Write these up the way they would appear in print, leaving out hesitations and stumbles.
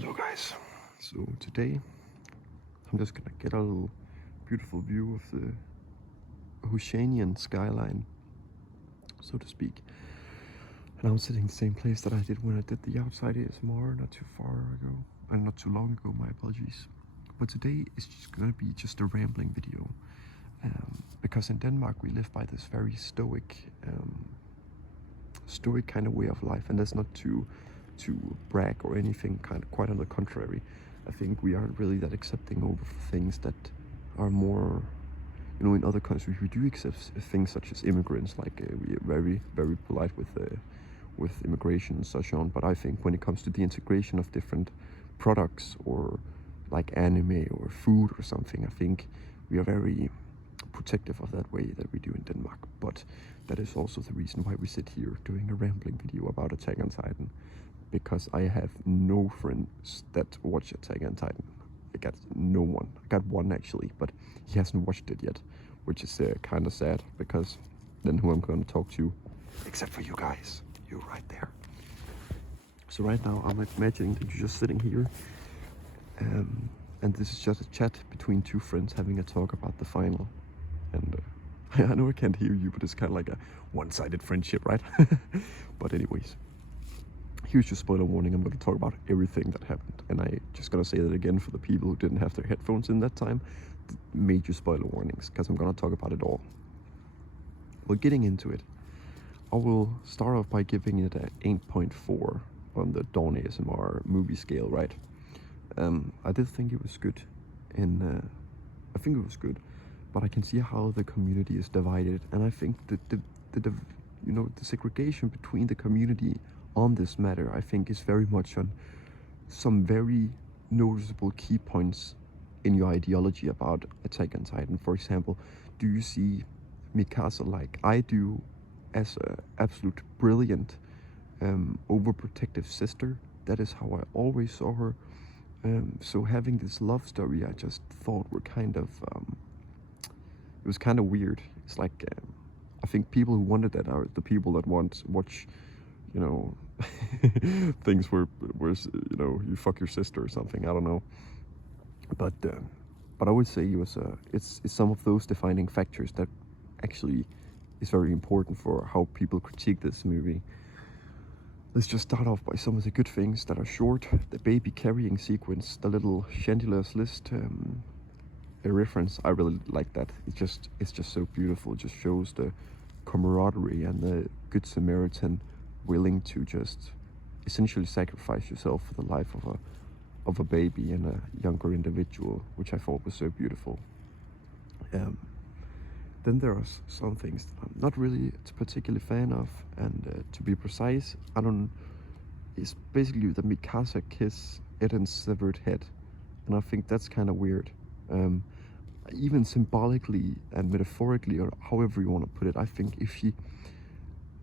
Hello guys, so today I'm just gonna get a little beautiful view of the Oceanian skyline, so to speak. And I'm sitting in the same place that I did when I did the outside ASMR not too far ago, and not too long ago, my apologies. But today is just gonna be just a rambling video, because in Denmark we live by this very stoic kind of way of life, and that's not to brag or anything, quite on the contrary. I think we aren't really that accepting over things that are more, in other countries we do accept things such as immigrants, like we are very polite with immigration and such on. But I think when it comes to the integration of different products, or like anime or food or something, I think we are very protective of that way that we do in Denmark. But that is also the reason why we sit here doing a rambling video about Attack on Titan, because I have no friends that watch Attack on Titan. I got no one. I got one actually, but he hasn't watched it yet, which is kind of sad, because then who I'm going to talk to, except for you guys, you right there. So right now I'm imagining that you're just sitting here, and this is just a chat between two friends having a talk about the final. And I know I can't hear you, but it's kind of like a one-sided friendship, right? But anyways, here's your spoiler warning. I'm going to talk about everything that happened, and I just gotta say that again for the people who didn't have their headphones in that time. Major spoiler warnings, because I'm gonna talk about it all. Well, getting into it, I will start off by giving it an 8.4 on the Dawn ASMR movie scale, right? I did think it was good, and I think it was good, but I can see how the community is divided, and I think that the segregation between the community on this matter, I think, is very much on some very noticeable key points in your ideology about Attack on Titan. For example, do you see Mikasa like I do as a absolute brilliant, overprotective sister? That is how I always saw her. So having this love story, I just thought were kind of, it was kind of weird. It's like, I think people who wanted that are the people that watch, things where you fuck your sister or something. I don't know, but I would say it's some of those defining factors that actually is very important for how people critique this movie. Let's just start off by some of the good things that are short. The baby carrying sequence, the little Chandler's List a reference. I really like that. It's just so beautiful. It just shows the camaraderie and the good Samaritan willing to just essentially sacrifice yourself for the life of a baby and a younger individual, which I thought was so beautiful. Then there are some things that I'm not really a particular fan of, and to be precise, it's basically the Mikasa kiss Eren's severed head, and I think that's kind of weird. Even symbolically and metaphorically, or however you want to put it, I think if she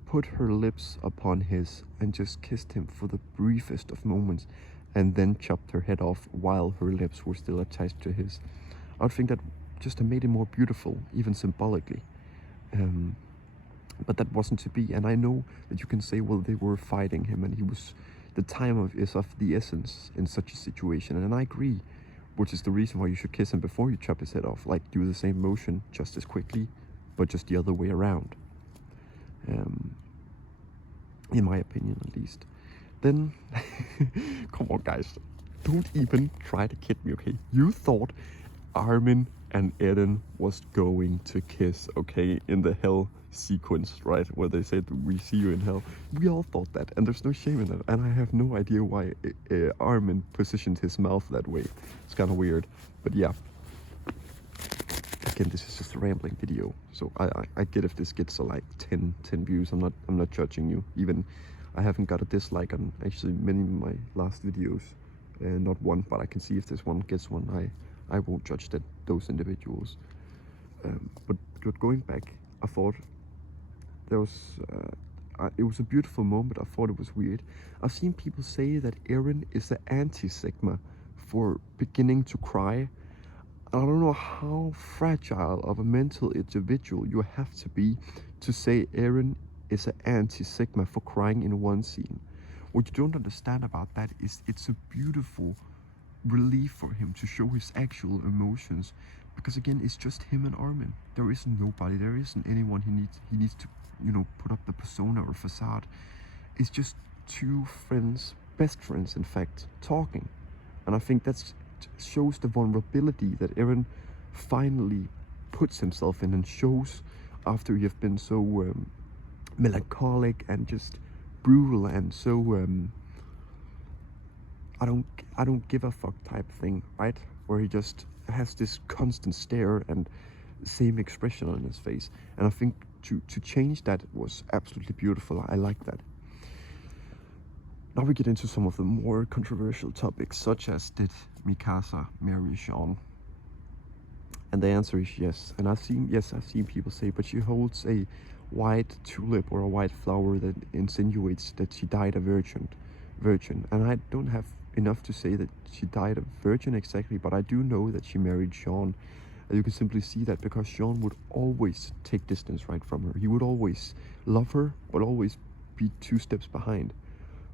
put her lips upon his and just kissed him for the briefest of moments, and then chopped her head off while her lips were still attached to his, I would think that just made it more beautiful, even symbolically. But that wasn't to be, and I know that you can say, well, they were fighting him, and the time is of the essence in such a situation, and I agree, which is the reason why you should kiss him before you chop his head off, like do the same motion just as quickly, but just the other way around. In my opinion, at least. Then, come on, guys, don't even try to kid me, okay? You thought Armin and Eren was going to kiss, okay, in the hell sequence, right, where they said we see you in hell. We all thought that, and there's no shame in that, and I have no idea why Armin positioned his mouth that way. It's kind of weird, but yeah. Again, this is just a rambling video, so I get if this gets like 10 views. I'm not judging you. Even I haven't got a dislike on actually many of my last videos, not one, but I can see if this one gets one. I won't judge those individuals. But going back, I thought there was it was a beautiful moment. I thought it was weird. I've seen people say that Eren is the anti-Sigma for beginning to cry. I don't know how fragile of a mental individual you have to be to say Eren is an anti-Sigma for crying in one scene. what you don't understand about that is it's a beautiful relief for him to show his actual emotions, because again, it's just him and Armin. There isn't nobody, there isn't anyone he needs to, put up the persona or facade. It's just two friends, best friends in fact, talking. And I think that shows the vulnerability that Eren finally puts himself in, and shows after you have been so melancholic and just brutal and so I don't give a fuck type thing, right? Where he just has this constant stare and same expression on his face. And I think to change that was absolutely beautiful. I like that. Now we get into some of the more controversial topics, such as, did Mikasa marry Jean? And the answer is yes. And I've seen people say, but she holds a white tulip or a white flower that insinuates that she died a virgin. And I don't have enough to say that she died a virgin exactly, but I do know that she married Jean. And you can simply see that because Jean would always take distance right from her. He would always love her, but always be 2 steps behind.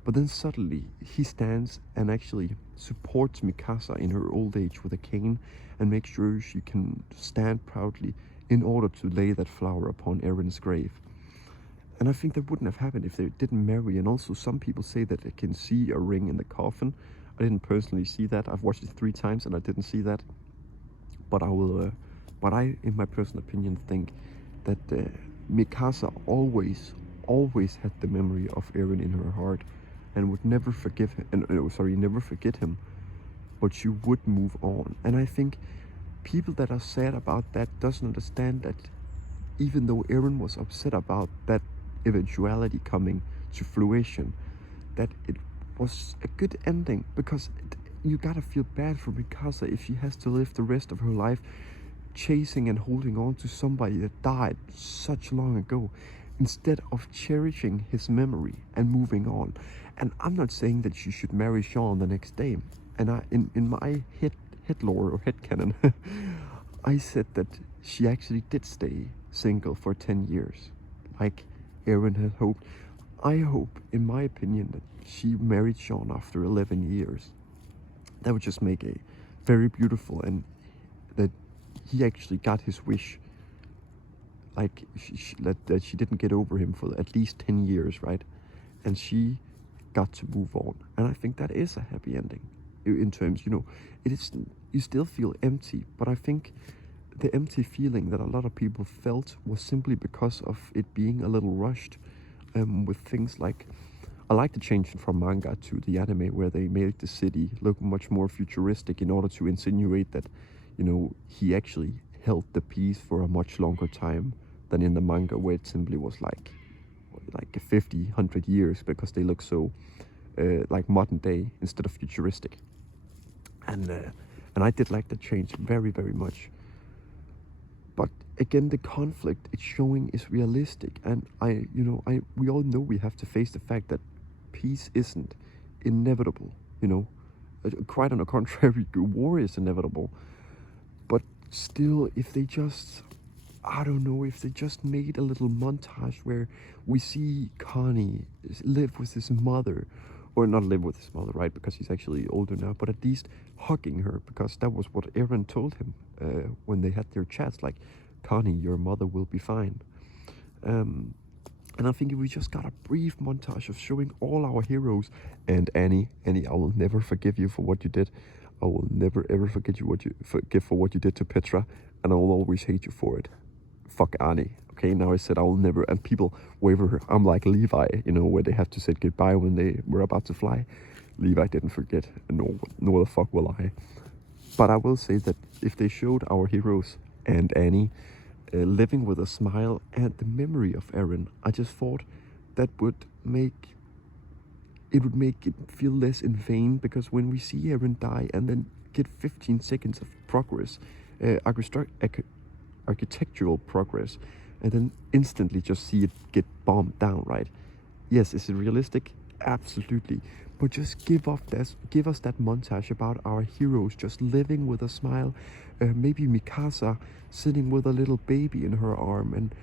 But then suddenly he stands and actually supports Mikasa in her old age with a cane, and makes sure she can stand proudly in order to lay that flower upon Eren's grave. And I think that wouldn't have happened if they didn't marry. And also some people say that they can see a ring in the coffin. I didn't personally see that. I've watched it 3 times and I didn't see that. But I, in my personal opinion, think that Mikasa always had the memory of Eren in her heart, and would never forgive him, never forget him, but she would move on. And I think people that are sad about that doesn't understand that even though Eren was upset about that eventuality coming to fruition, that it was a good ending, because you gotta feel bad for Mikasa if she has to live the rest of her life chasing and holding on to somebody that died such long ago, instead of cherishing his memory and moving on. And I'm not saying that she should marry Sean the next day. And in my head lore or head canon, I said that she actually did stay single for 10 years, like Eren had hoped. I hope, in my opinion, that she married Sean after 11 years. That would just make a very beautiful, and that he actually got his wish. Like that she didn't get over him for at least 10 years, right? And she got to move on. And I think that is a happy ending. In terms, it is, you still feel empty, but I think the empty feeling that a lot of people felt was simply because of it being a little rushed, with things like, I like the change from manga to the anime, where they made the city look much more futuristic in order to insinuate that, he actually held the peace for a much longer time than in the manga, where it simply was like 50, 100 years, because they look so like modern day instead of futuristic. And I did like the change very, very much. But again, the conflict it's showing is realistic, and we all know we have to face the fact that peace isn't inevitable. Quite on the contrary, war is inevitable. But still, if they just, I don't know, if they just made a little montage where we see Connie live with his mother, or not live with his mother, right, because he's actually older now, but at least hugging her, because that was what Eren told him when they had their chats, like, Connie, your mother will be fine. And I think if we just got a brief montage of showing all our heroes, and Annie, I will never forgive you for what you did. I will never ever forgive for what you did to Petra, and I will always hate you for it. Fuck Annie. Okay, now I said I will never, and people waver her. I'm like Levi, where they have to say goodbye when they were about to fly. Levi didn't forget, and nor the fuck will I. But I will say that if they showed our heroes and Annie living with a smile and the memory of Eren, I just thought that would make it feel less in vain, because when we see Eren die and then get 15 seconds of progress, architectural progress, and then instantly just see it get bombed down, right? Yes, is it realistic? Absolutely. But just give us that montage about our heroes just living with a smile. Maybe Mikasa sitting with a little baby in her arm, and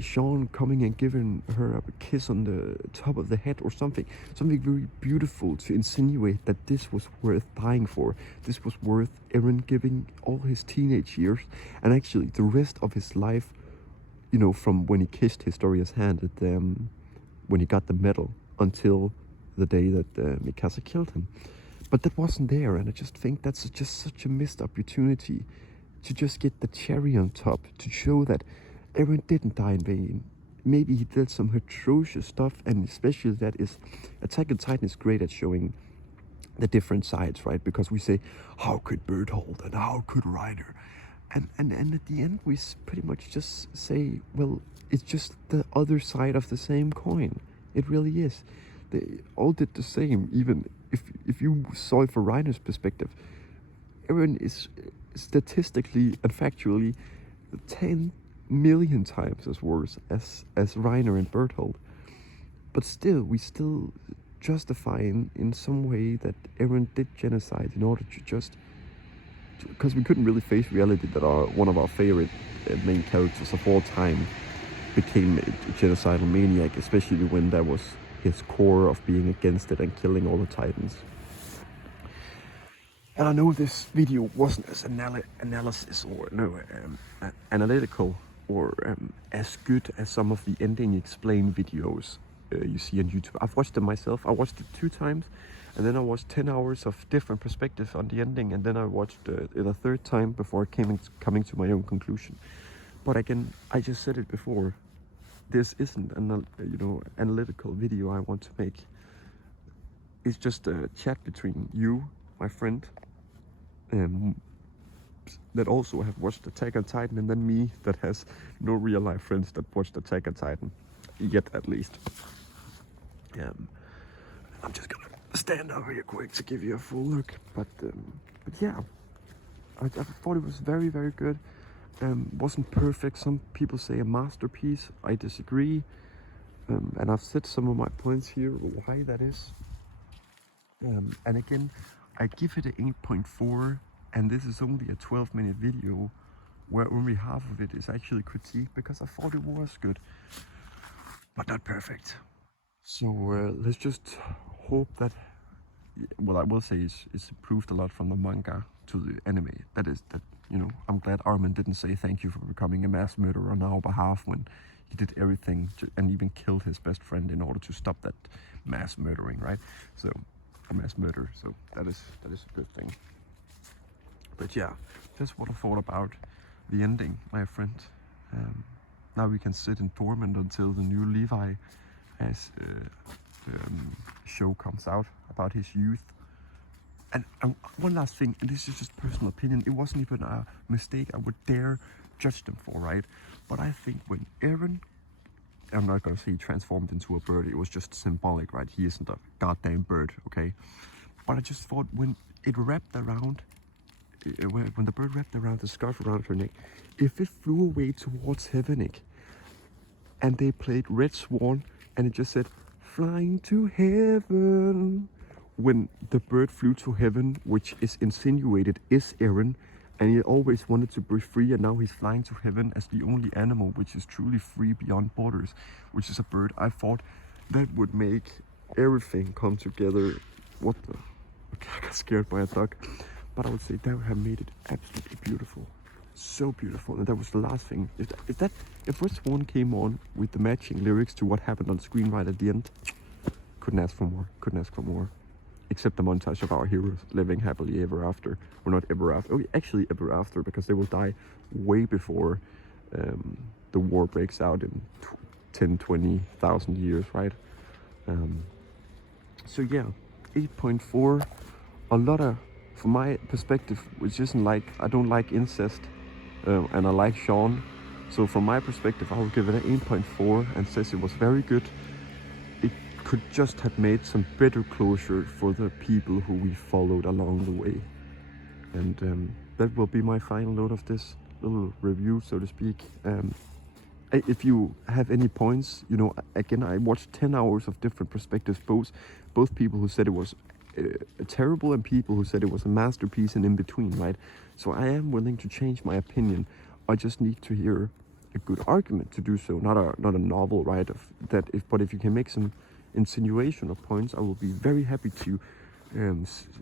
Sean coming and giving her a kiss on the top of the head or something very beautiful to insinuate that this was worth dying for. This was worth Eren giving all his teenage years and actually the rest of his life, you know, from when he kissed Historia's hand at when he got the medal until the day that Mikasa killed him. But that wasn't there, and I just think that's just such a missed opportunity to just get the cherry on top, to show that Eren didn't die in vain. Maybe he did some atrocious stuff, and especially that is, Attack on Titan is great at showing the different sides, right? Because we say, how could Berthold and how could Reiner? And at the end we pretty much just say, well, it's just the other side of the same coin. It really is. They all did the same, even if you saw it from Reiner's perspective. Eren is statistically and factually 10 million times as worse as Reiner and Berthold. But still, we still justify in some way that Eren did genocide in order to just... Because we couldn't really face reality that one of our favorite main characters of all time became a genocidal maniac, especially when that was his core of being against it and killing all the Titans. And I know this video wasn't as analysis or analytical or as good as some of the ending explain videos you see on YouTube. I've watched them myself. I watched it 2 times, and then I watched 10 hours of different perspectives on the ending, and then I watched it a 3rd time before coming to my own conclusion. But again, I just said it before. This isn't an analytical video I want to make. It's just a chat between you, my friend, that also have watched Attack on Titan, and then me that has no real life friends that watched Attack on Titan, yet at least. I'm just gonna stand up here quick to give you a full look, but yeah, I thought it was very, very good. Wasn't perfect. Some people say a masterpiece. I disagree, and I've said some of my points here why that is. And again, I give it an 8.4, and this is only a 12-minute video where only half of it is actually critique, because I thought it was good, but not perfect. So let's just hope that, well, I will say it's improved a lot from the manga to the anime. That I'm glad Armin didn't say thank you for becoming a mass murderer on our behalf when he did everything and even killed his best friend in order to stop that mass murdering, right? So, a mass murder. So that is a good thing. But yeah, that's what I thought about the ending, my friend. Now we can sit in torment until the new Levi as show comes out about his youth. And one last thing, and this is just personal opinion, it wasn't even a mistake I would dare judge them for, right? But I think when Eren, I'm not gonna say he transformed into a bird, it was just symbolic, right? He isn't a goddamn bird, okay? But I just thought when it wrapped around, when the bird wrapped around the scarf around her neck, if it flew away towards Heavenik, and they played Red Swan, and it just said, flying to heaven, when the bird flew to heaven, which is insinuated is Eren, and he always wanted to be free, and now he's flying to heaven as the only animal which is truly free beyond borders, which is a bird. I thought that would make everything come together. What the? Okay, I got scared by a duck. But I would say that would have made it absolutely beautiful. So beautiful. And that was the last thing. If Red Swan came on with the matching lyrics to what happened on screen right at the end, couldn't ask for more. Couldn't ask for more. Except the montage of our heroes living happily ever after. Or not ever after. Oh, actually ever after, because they will die way before the war breaks out in 10, 20,000 years, right? So yeah, 8.4. A lot of, from my perspective, which isn't like, I don't like incest, and I like Sean. So from my perspective, I would give it an 8.4 and says it was very good. It could just have made some better closure for the people who we followed along the way. And that will be my final note of this little review, so to speak. If you have any points, again, I watched 10 hours of different perspectives, both people who said it was terrible and people who said it was a masterpiece and in between, right? So I am willing to change my opinion. I just need to hear a good argument to do so, not a novel, right? But if you can make some insinuation or points, I will be very happy to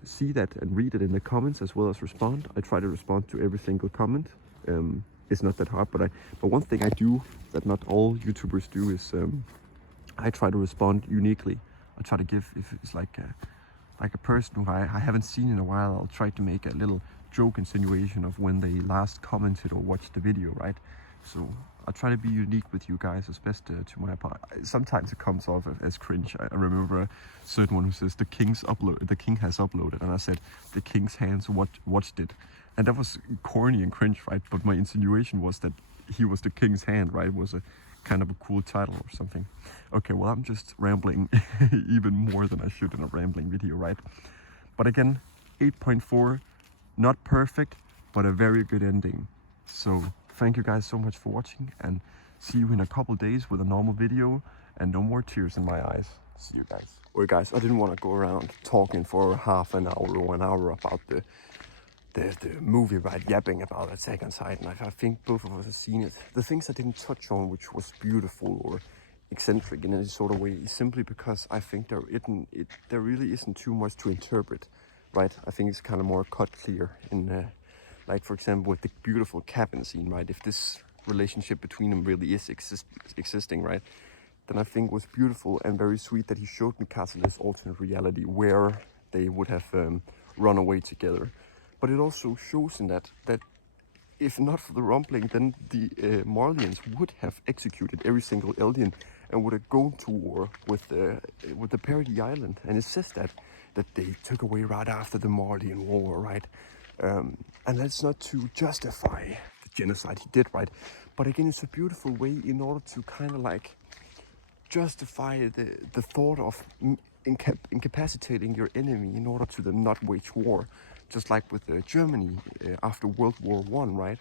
see that and read it in the comments as well as respond. I try to respond to every single comment. It's not that hard, but one thing I do that not all YouTubers do is I try to respond uniquely. I try to give, if it's like a person who I haven't seen in a while, I'll try to make a little joke insinuation of when they last commented or watched the video, right? So I try to be unique with you guys as best to my part. Sometimes it comes off as cringe. I remember a certain one who says the king has uploaded, and I said the king's hands watched it, and that was corny and cringe, right? But my insinuation was that he was the king's hand, right? It was a kind of a cool title or something. Okay, well, I'm just rambling even more than I should in a rambling video, right? But again, 8.4, not perfect, but a very good ending. So thank you guys so much for watching, and see you in a couple days with a normal video and no more tears in my eyes. See you guys. Well guys, I didn't want to go around talking for half an hour or an hour about the movie, right, yapping about Attack on Titan. I think both of us have seen it. The things I didn't touch on, which was beautiful or eccentric in any sort of way, is simply because I think there really isn't too much to interpret, right? I think it's kind of more cut clear in, like for example, with the beautiful cabin scene, right? If this relationship between them really is existing, right? Then I think it was beautiful and very sweet that he showed Mikasa this alternate reality where they would have run away together. But it also shows in that if not for the rumbling, then the Marlians would have executed every single Eldian and would have gone to war with the Parody Island. And it says that they took away right after the Marlian War, right? And that's not to justify the genocide he did, right? But again, it's a beautiful way in order to kind of like justify the thought of incapacitating your enemy in order to then not wage war, just like with Germany after World War I, right?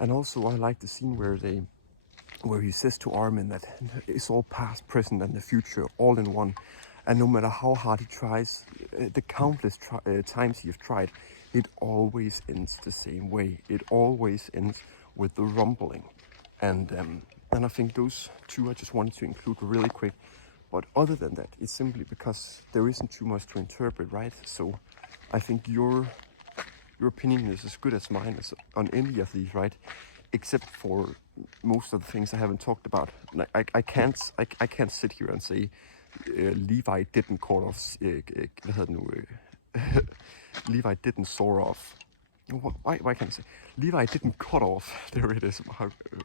And also I like the scene where he says to Armin that it's all past, present, and the future all in one. And no matter how hard he tries, the countless times he has tried, it always ends the same way. It always ends with the rumbling. And I think those two I just wanted to include really quick. But other than that, it's simply because there isn't too much to interpret, right? So I think your opinion is as good as mine on any of these, right? Except for most of the things I haven't talked about. Like I can't sit here and say Levi didn't cut off. Levi didn't saw off. Why can't I say Levi didn't cut off? There it is.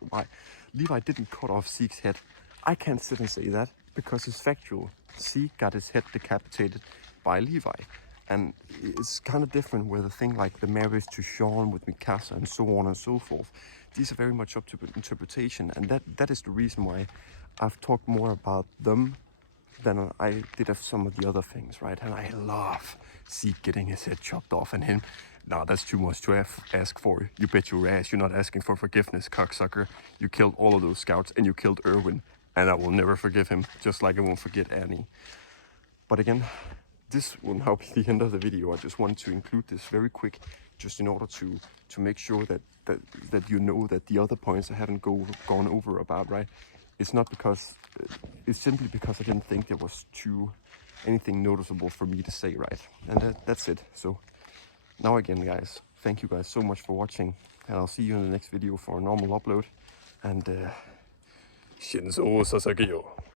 Why Levi didn't cut off Zeke's head? I can't sit and say that because it's factual. Zeke got his head decapitated by Levi. And it's kind of different with a thing like the marriage to Sean with Mikasa and so on and so forth. These are very much up to interpretation, and that is the reason why I've talked more about them than I did of some of the other things, right? And I love Zeke getting his head chopped off and him. Nah, that's too much to ask for. You bet your ass you're not asking for forgiveness, cocksucker. You killed all of those scouts and you killed Erwin, and I will never forgive him, just like I won't forget Annie. But again, this will now be the end of the video. I just wanted to include this very quick, just in order to make sure that you know that the other points I haven't gone over about, right? It's not because, it's simply because I didn't think there was anything noticeable for me to say, right? And that's it. So now again, guys, thank you guys so much for watching, and I'll see you in the next video for a normal upload. And Shinzo Sasaki yo.